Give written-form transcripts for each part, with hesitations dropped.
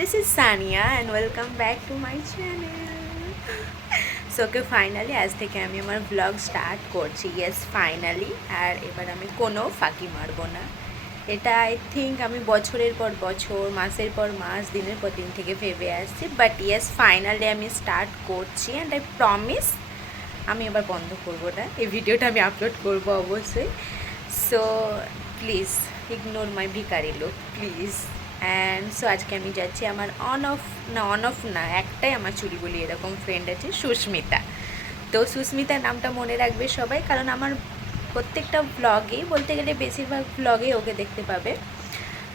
This is Sania and welcome back to my channel. So okay, finally আজ থেকে আমি আমার ব্লগ স্টার্ট করছি। Yes finally. আর এবার আমি কোনো ফাঁকি মারবো না। এটা আই থিঙ্ক আমি বছরের পর বছর, মাসের পর মাস, দিনের পর দিন থেকে ভেবে আসছি, বাট ইয়েস ফাইনালি আমি স্টার্ট করছি অ্যান্ড আই প্রমিস আমি এবার বন্ধ করবো না। এই ভিডিওটা আমি আপলোড করবো অবশ্যই। সো প্লিজ ইগনোর মাই ভিখারি লুক প্লিজ। অ্যান্ড সো আজকে আমি যাচ্ছি আমার অন অফ না একটাই আমার চুরি বলি এরকম ফ্রেন্ড আছে, সুস্মিতা। তো সুস্মিতা নামটা মনে রাখবে সবাই, কারণ আমার প্রত্যেকটা ব্লগেই বলতে গেলে বেশিরভাগ ব্লগে ওকে দেখতে পাবে।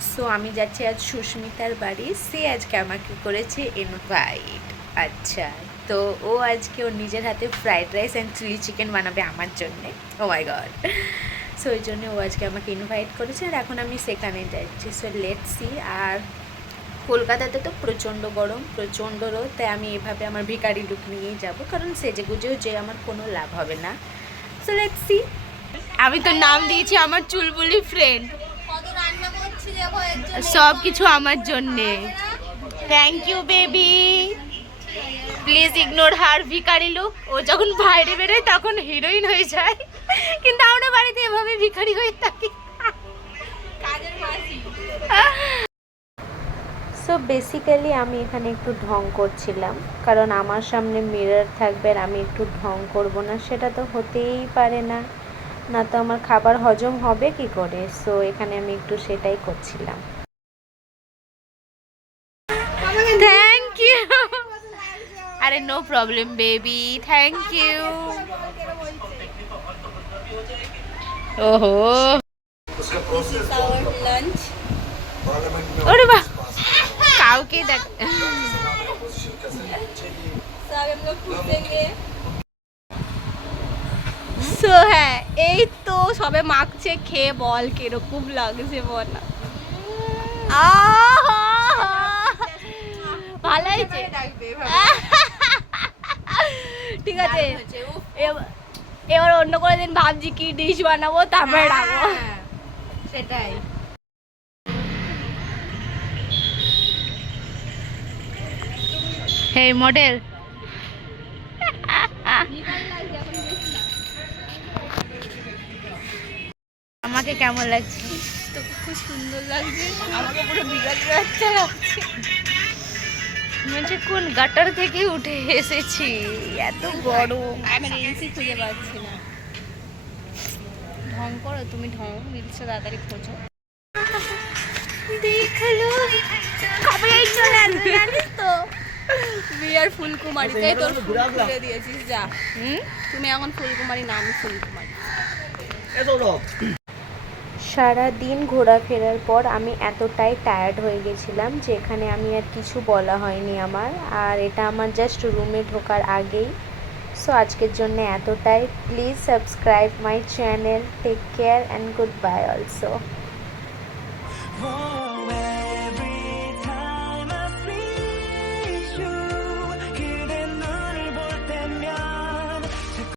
সো আমি যাচ্ছি আজ সুস্মিতার বাড়ি। সে আজকে আমাকে করেছে ইনভাইট। আচ্ছা, তো ও আজকে ওর নিজের হাতে fried rice and chilli chicken বানাবে আমার জন্যে। ও মাই গড। সো ওই জন্য ও আজকে আমাকে ইনভাইট করেছে আর এখন আমি সেখানে যাচ্ছি। So let's see. আর কলকাতাতে তো প্রচণ্ড গরম, প্রচণ্ড রোদ, তাই আমি এভাবে আমার ভিখারি লুক নিয়েই যাবো, কারণ সেজে গুজেও যে আমার কোনো লাভ হবে না। So let's see. আমি তো নাম দিয়েছি আমার চুলবুলি ফ্রেন্ড, সব কিছু আমার জন্যে। Thank you baby, please ignore her ভিখারি লুক। ও যখন বাইরে বেরোয় তখন হিরোইন হয়ে যায়, কিন্তু আমরা বাড়িতে এভাবে ভিখারি হয়ে থাকি। সো বেসিক্যালি আমি এখানে একটু ঢং করছিলাম, কারণ আমার সামনে মিরর থাকবে আর আমি একটু ঢং করব না, সেটা তো হতেই পারে না, না তো আমার খাবার হজম হবে কি করে। সো এখানে আমি একটু সেটাই করছিলাম। Thank you. আরে no problem baby, thank you. ওহো, ওরে বাহ, কাউকে দেখ। সো হ্যাঁ, এই তো সবে মাখছে, খেয়ে বল কিরকম লাগছে বল। ভালো হয়েছে, ঠিক আছে। এবার অন্য কোনো দিন ভাবছি কি ডিশ বানাবো, তারপরে রাখবো সেটাই। হে মডেল, আমাকে কেমন লাগছে? তোকে খুব সুন্দর লাগছে, আমাকে পুরো বিরাট বাচ্চা লাগছে, মনে কোন গাটার থেকে উঠে এসেছি, এত গরম। আমি রিলসই খুঁজে পাচ্ছি না। ঢং করো তুমি, ঢং রিলসে তাড়াতাড়ি খোঁজো। দেখলো কবে এই চলে আসবে জানিস তো, বিয়ার ফুলকুমারিতে তোর ফুল খুলে দিয়েছিস। যা, তুমি এখন ফুলকুমারি না, আমি ফুলকুমারি। সারা দিন ঘোরাফেরার পর আমি এতটাই টায়ার্ড হয়ে গেছিলাম যে এখানে আমি আর কিছু বলা হয়নি আমার, আর এটা আমার জাস্ট রুমে ঢোকার আগেই। সো আজকের জন্য এতটাই। Please subscribe my channel, take care and good bye also.